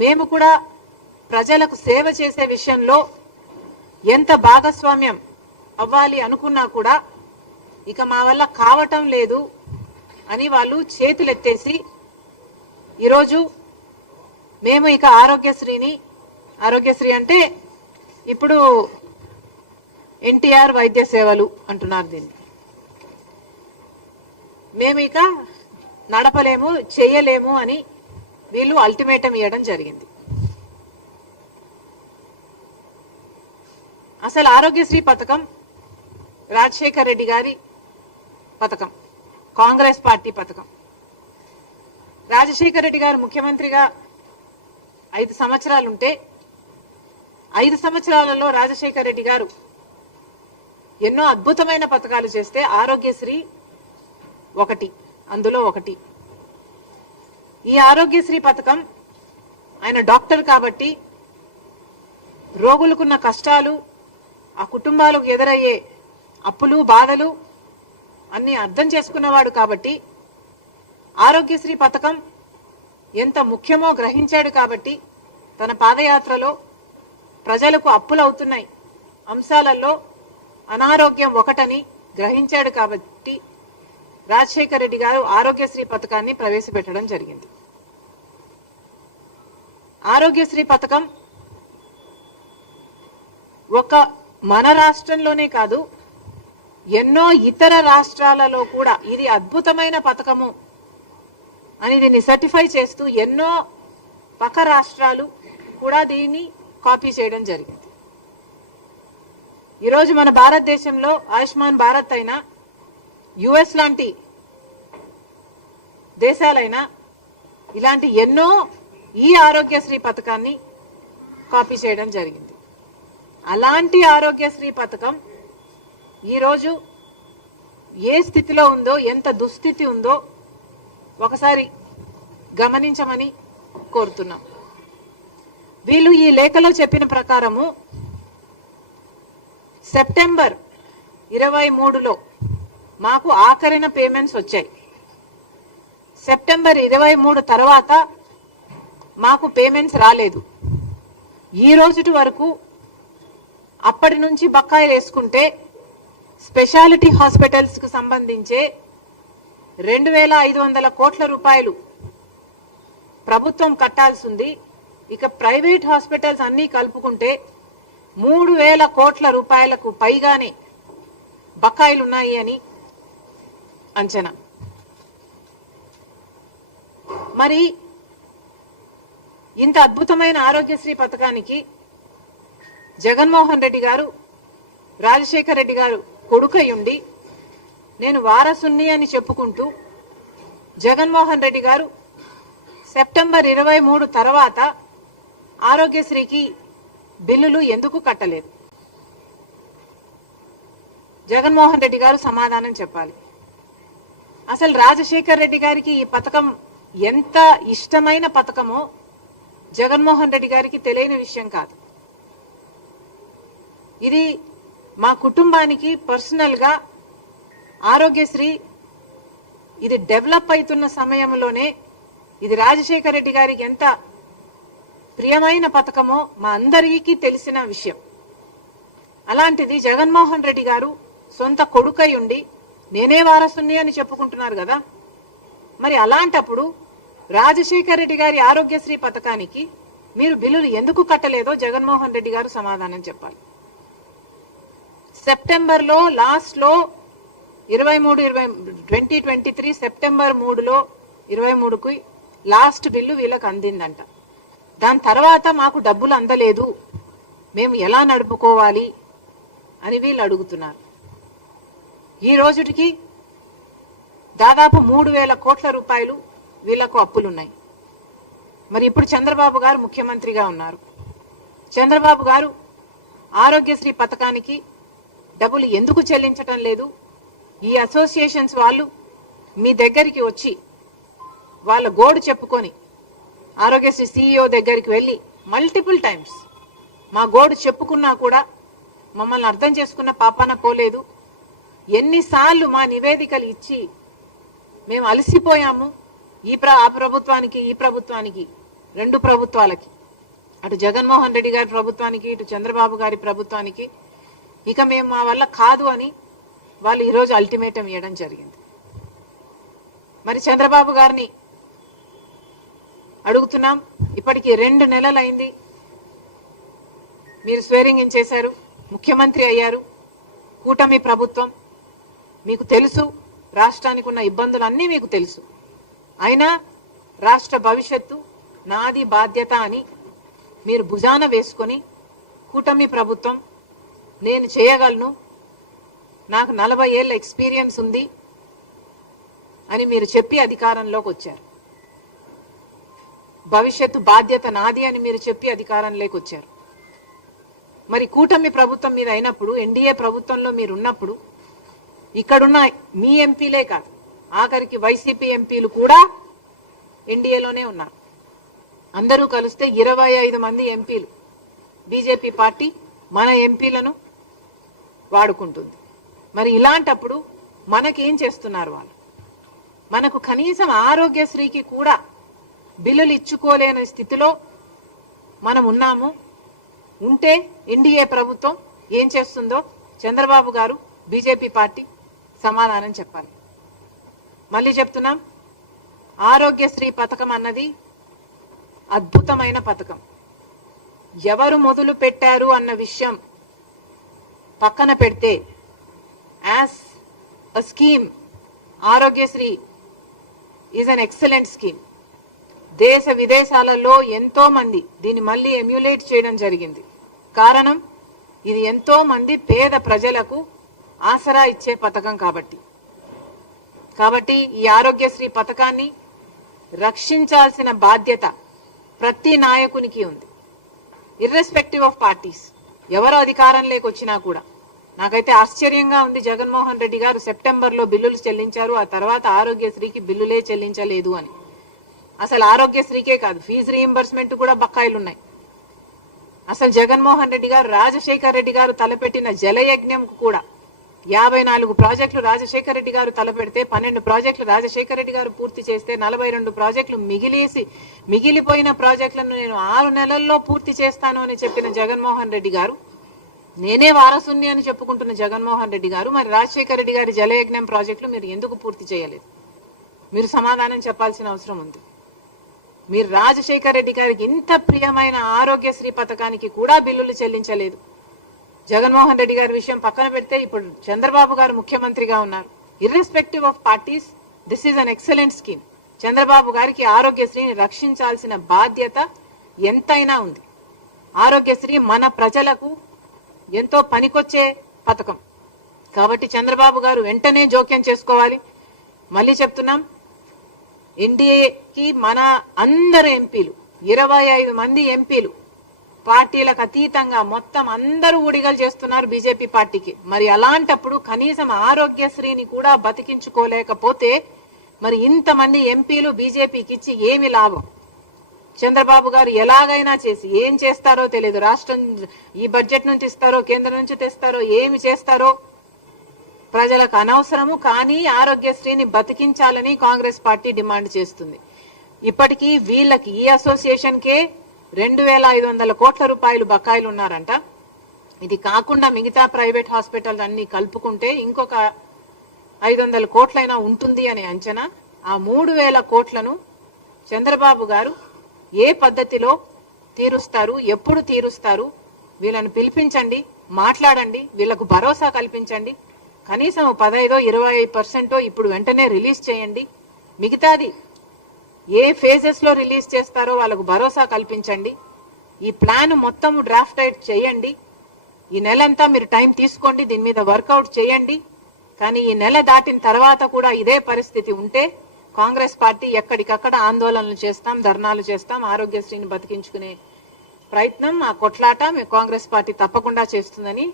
మేము కూడా ప్రజలకు సేవ చేసే విషయంలో ఎంత భాగస్వామ్యం అవ్వాలి అనుకున్నా కూడా ఇక మా వల్ల కావటం లేదు అని వాళ్ళు చేతులెత్తేసి ఈరోజు మేము ఇక ఆరోగ్యశ్రీని ఆరోగ్యశ్రీ అంటే ఇప్పుడు ఎన్టీఆర్ వైద్య సేవలు అంటున్నారు దీన్ని మేము ఇక నడపలేము చేయలేము అని వీళ్ళు అల్టిమేటం ఇవ్వడం జరిగింది అసలు ఆరోగ్యశ్రీ పథకం రాజశేఖర్ రెడ్డి గారి పథకం కాంగ్రెస్ పార్టీ పథకం రాజశేఖర్ రెడ్డి గారు ముఖ్యమంత్రిగా ఐదు సంవత్సరాలు ఉంటే ఐదు సంవత్సరాలలో రాజశేఖర్ రెడ్డి గారు ఎన్నో అద్భుతమైన పథకాలు చేస్తే ఆరోగ్యశ్రీ ఒకటి అందులో ఒకటి ఈ ఆరోగ్యశ్రీ పథకం ఆయన డాక్టర్ కాబట్టి రోగులకున్న కష్టాలు ఆ కుటుంబాలకు ఎదురయ్యే అప్పులు బాధలు అన్నీ అర్థం చేసుకున్నవాడు కాబట్టి ఆరోగ్యశ్రీ పథకం ఎంత ముఖ్యమో గ్రహించాడు కాబట్టి తన పాదయాత్రలో ప్రజలకు అప్పులవుతున్నాయి అంశాలలో అనారోగ్యం ఒకటని గ్రహించాడు కాబట్టి రాజశేఖర రెడ్డి గారు ఆరోగ్యశ్రీ పథకాన్ని ప్రవేశపెట్టడం జరిగింది ఆరోగ్యశ్రీ పథకం ఒక మన రాష్ట్రంలోనే కాదు ఎన్నో ఇతర రాష్ట్రాలలో కూడా ఇది అద్భుతమైన పథకము అని దీన్ని సర్టిఫై చేస్తూ ఎన్నో పక్క రాష్ట్రాలు కూడా దీన్ని కాపీ చేయడం జరిగింది ఈరోజు మన భారతదేశంలో ఆయుష్మాన్ భారత్ అయినా యుఎస్ లాంటి దేశాలైనా ఇలాంటి ఎన్నో ఈ ఆరోగ్యశ్రీ పథకాన్ని కాపీ చేయడం జరిగింది అలాంటి ఆరోగ్యశ్రీ పథకం ఈరోజు ఏ స్థితిలో ఉందో ఎంత దుస్థితి ఉందో ఒకసారి గమనించమని కోరుతున్నాం వీళ్ళు ఈ లేఖలో చెప్పిన ప్రకారము సెప్టెంబర్ ఇరవై మూడులో మాకు ఆఖరిన పేమెంట్స్ వచ్చాయి సెప్టెంబర్ ఇరవై మూడు తర్వాత మాకు పేమెంట్స్ రాలేదు ఈ రోజుటి వరకు అప్పటి నుంచి బకాయిలు వేసుకుంటే స్పెషాలిటీ హాస్పిటల్స్కు సంబంధించే రెండు వేల ఐదు వందల కోట్ల రూపాయలు ప్రభుత్వం కట్టాల్సి ఉంది ఇక ప్రైవేట్ హాస్పిటల్స్ అన్నీ కలుపుకుంటే మూడు వేల కోట్ల రూపాయలకు పైగానే బకాయిలు ఉన్నాయి అని అంచనా మరి ఇంత అద్భుతమైన ఆరోగ్యశ్రీ పథకానికి జగన్మోహన్ రెడ్డి గారు రాజశేఖర్ రెడ్డి గారు కొడుకయుండి నేను వారసుని అని చెప్పుకుంటూ జగన్మోహన్ రెడ్డి గారు సెప్టెంబర్ ఇరవై మూడు తర్వాత ఆరోగ్యశ్రీకి బిల్లులు ఎందుకు కట్టలేదు జగన్మోహన్ రెడ్డి గారు సమాధానం చెప్పాలి అసలు రాజశేఖర్ రెడ్డి గారికి ఈ పథకం ఎంత ఇష్టమైన పథకమో జగన్మోహన్ రెడ్డి గారికి తెలియని విషయం కాదు ఇది మా కుటుంబానికి పర్సనల్గా ఆరోగ్యశ్రీ ఇది డెవలప్ అవుతున్న సమయంలోనే ఇది రాజశేఖర రెడ్డి గారికి ఎంత ప్రియమైన పథకమో మా అందరికీ తెలిసిన విషయం అలాంటిది జగన్మోహన్ రెడ్డి గారు సొంత కొడుకై ఉండి నేనే వారసుని అని చెప్పుకుంటున్నారు కదా మరి అలాంటప్పుడు రాజశేఖర్ రెడ్డి గారి ఆరోగ్యశ్రీ పథకానికి మీరు బిల్లులు ఎందుకు కట్టలేదో జగన్మోహన్ రెడ్డి గారు సమాధానం చెప్పాలి సెప్టెంబర్లో లాస్ట్లో ఇరవై మూడు ఇరవై ట్వంటీ ట్వంటీ త్రీ సెప్టెంబర్ మూడులో ఇరవై మూడుకి లాస్ట్ బిల్లు వీళ్ళకి అందిందంట దాని తర్వాత మాకు డబ్బులు అందలేదు మేము ఎలా నడుపుకోవాలి అని వీళ్ళు అడుగుతున్నారు ఈ రోజుటికి దాదాపు మూడు వేల కోట్ల రూపాయలు వీళ్లకు అప్పులున్నాయి మరి ఇప్పుడు చంద్రబాబు గారు ముఖ్యమంత్రిగా ఉన్నారు చంద్రబాబు గారు ఆరోగ్యశ్రీ పథకానికి డబ్బులు ఎందుకు చెల్లించటం లేదు ఈ అసోసియేషన్స్ వాళ్ళు మీ దగ్గరికి వచ్చి వాళ్ళ గోడు చెప్పుకొని ఆరోగ్యశ్రీ సీఈఓ దగ్గరికి వెళ్ళి మల్టిపుల్ టైమ్స్ మా గోడు చెప్పుకున్నా కూడా మమ్మల్ని అర్థం చేసుకున్న పాపాన పోలేదు ఎన్నిసార్లు మా నివేదికలు ఇచ్చి మేము అలసిపోయాము ఈ ప్ర ఆ ప్రభుత్వానికి ఈ ప్రభుత్వానికి రెండు ప్రభుత్వాలకి అటు జగన్మోహన్ రెడ్డి గారి ప్రభుత్వానికి ఇటు చంద్రబాబు గారి ప్రభుత్వానికి ఇక మేము మా వల్ల కాదు అని వాళ్ళు ఈరోజు అల్టిమేటం ఇవ్వడం జరిగింది మరి చంద్రబాబు గారిని అడుగుతున్నాం ఇప్పటికి రెండు నెలలైంది మీరు స్వేరింగ్ ఇన్ చేశారు ముఖ్యమంత్రి అయ్యారు కూటమి ప్రభుత్వం మీకు తెలుసు రాష్ట్రానికి ఉన్న ఇబ్బందులన్నీ మీకు తెలుసు అయినా రాష్ట్ర భవిష్యత్తు నాది బాధ్యత అని మీరు భుజాన వేసుకొని కూటమి ప్రభుత్వం నేను చేయగలను నాకు నలభై ఏళ్ళ ఎక్స్పీరియన్స్ ఉంది అని మీరు చెప్పి అధికారంలోకి వచ్చారు భవిష్యత్తు బాధ్యత నాది అని మీరు చెప్పి అధికారంలోకి వచ్చారు మరి కూటమి ప్రభుత్వం మీద అయినప్పుడు ఎన్డీఏ ప్రభుత్వంలో మీరు ఉన్నప్పుడు ఇక్కడున్న మీ ఎంపీలే కాదు ఆఖరికి వైసీపీ ఎంపీలు కూడా ఎన్డీఏలోనే ఉన్నారు అందరూ కలిస్తే ఇరవై ఐదు మంది ఎంపీలు బీజేపీ పార్టీ మన ఎంపీలను వాడుకుంటుంది మరి ఇలాంటప్పుడు మనకేం చేస్తున్నారు వాళ్ళు మనకు కనీసం ఆరోగ్యశ్రీకి కూడా బిల్లులు ఇచ్చుకోలేని స్థితిలో మనం ఉన్నాము ఉంటే ఎన్డీఏ ప్రభుత్వం ఏం చేస్తుందో చంద్రబాబు గారు బీజేపీ పార్టీ సమాధానం చెప్పాలి మళ్ళీ చెప్తున్నాం ఆరోగ్యశ్రీ పథకం అన్నది అద్భుతమైన పథకం ఎవరు మొదలు పెట్టారు అన్న విషయం పక్కన పెడితే as a scheme Aarogyasri is an excellent scheme దేశ విదేశాలలో ఎంతో మంది దీన్ని మళ్ళీ ఎమ్యులేట్ చేయడం జరిగింది కారణం ఇది ఎంతో మంది పేద ప్రజలకు ఆసరా ఇచ్చే పథకం కాబట్టి కాబట్టి ఈ ఆరోగ్యశ్రీ పథకాన్ని రక్షించాల్సిన బాధ్యత ప్రతి నాయకునికి ఉంది ఇర్రెస్పెక్టివ్ ఆఫ్ పార్టీస్ ఎవరో అధికారం లేకొచ్చినా కూడా నాకైతే ఆశ్చర్యంగా ఉంది జగన్మోహన్ రెడ్డి గారు సెప్టెంబర్లో బిల్లులు చెల్లించారు ఆ తర్వాత ఆరోగ్యశ్రీకి బిల్లులే చెల్లించలేదు అని అసలు ఆరోగ్యశ్రీకే కాదు ఫీజు రీఎంబర్స్మెంట్ కూడా బకాయిలున్నాయి అసలు జగన్మోహన్ రెడ్డి గారు రాజశేఖర్ రెడ్డి గారు తలపెట్టిన జలయజ్ఞంకు కూడా యాభై నాలుగు ప్రాజెక్టులు రాజశేఖర రెడ్డి గారు తలపెడితే పన్నెండు ప్రాజెక్టులు రాజశేఖర రెడ్డి గారు పూర్తి చేస్తే నలభై రెండు ప్రాజెక్టులు మిగిలేసి మిగిలిపోయిన ప్రాజెక్టులను నేను ఆరు నెలల్లో పూర్తి చేస్తాను అని చెప్పిన జగన్మోహన్ రెడ్డి గారు నేనే వారసుని అని చెప్పుకుంటున్న జగన్మోహన్ రెడ్డి గారు మరి రాజశేఖర రెడ్డి గారి జలయజ్ఞం ప్రాజెక్టులు మీరు ఎందుకు పూర్తి చేయలేదు మీరు సమాధానం చెప్పాల్సిన అవసరం ఉంది మీరు రాజశేఖర రెడ్డి గారికి ఇంత ప్రియమైన ఆరోగ్యశ్రీ పథకానికి కూడా బిల్లులు చెల్లించలేదు జగన్మోహన్ రెడ్డి గారి విషయం పక్కన పెడితే ఇప్పుడు చంద్రబాబు గారు ముఖ్యమంత్రిగా ఉన్నారు irrespective of parties this is an excellent scheme Chandrababu గారికి ఆరోగ్యశ్రీని రక్షించాల్సిన బాధ్యత ఎంతైనా ఉంది ఆరోగ్యశ్రీ మన ప్రజలకు ఎంతో పనికొచ్చే పథకం కాబట్టి చంద్రబాబు గారు వెంటనే జోక్యం చేసుకోవాలి మళ్ళీ చెప్తున్నాం ఎన్డీఏకి మన అందరు ఎంపీలు ఇరవై ఐదు మంది ఎంపీలు పార్టీలకు అతీతంగా మొత్తం అందరూ ఉడిగలు చేస్తున్నారు బీజేపీ పార్టీకి మరి అలాంటప్పుడు కనీసం ఆరోగ్యశ్రీని కూడా బతికించుకోలేకపోతే మరి ఇంతమంది ఎంపీలు బీజేపీకి ఇచ్చి ఏమి లాభం చంద్రబాబు గారు ఎలాగైనా చేసి ఏం చేస్తారో తెలియదు రాష్ట్రం ఈ బడ్జెట్ నుంచి ఇస్తారో కేంద్రం నుంచి తెస్తారో ఏమి చేస్తారో ప్రజలకు అనవసరము కానీ ఆరోగ్యశ్రీని బతికించాలని కాంగ్రెస్ పార్టీ డిమాండ్ చేస్తుంది ఇప్పటికీ వీళ్ళకి ఈ అసోసియేషన్కే రెండు వేల ఐదు వందల కోట్ల రూపాయలు బకాయిలు ఉన్నారంట ఇది కాకుండా మిగతా ప్రైవేట్ హాస్పిటల్ అన్ని కలుపుకుంటే ఇంకొక ఐదు వందల కోట్లైనా ఉంటుంది అనే అంచనా ఆ మూడు వేల కోట్లను చంద్రబాబు గారు ఏ పద్ధతిలో తీరుస్తారు ఎప్పుడు తీరుస్తారు వీళ్ళను పిలిపించండి మాట్లాడండి వీళ్లకు భరోసా కల్పించండి కనీసం పదైదో ఇరవై పర్సెంటో ఇప్పుడు వెంటనే రిలీజ్ చేయండి మిగతాది ఏ ఫేజెస్లో రిలీజ్ చేస్తారో వాళ్ళకు భరోసా కల్పించండి ఈ ప్లాన్ మొత్తం డ్రాఫ్ట్ అవుట్ చేయండి ఈ నెలంతా మీరు టైం తీసుకోండి దీని మీద వర్కౌట్ చేయండి కానీ ఈ నెల దాటిన తర్వాత కూడా ఇదే పరిస్థితి ఉంటే కాంగ్రెస్ పార్టీ ఎక్కడికక్కడ ఆందోళనలు చేస్తాం ధర్నాలు చేస్తాం ఆరోగ్యశ్రీని బతికించుకునే ప్రయత్నం ఆ కొట్లాట మీ కాంగ్రెస్ పార్టీ తప్పకుండా చేస్తుందని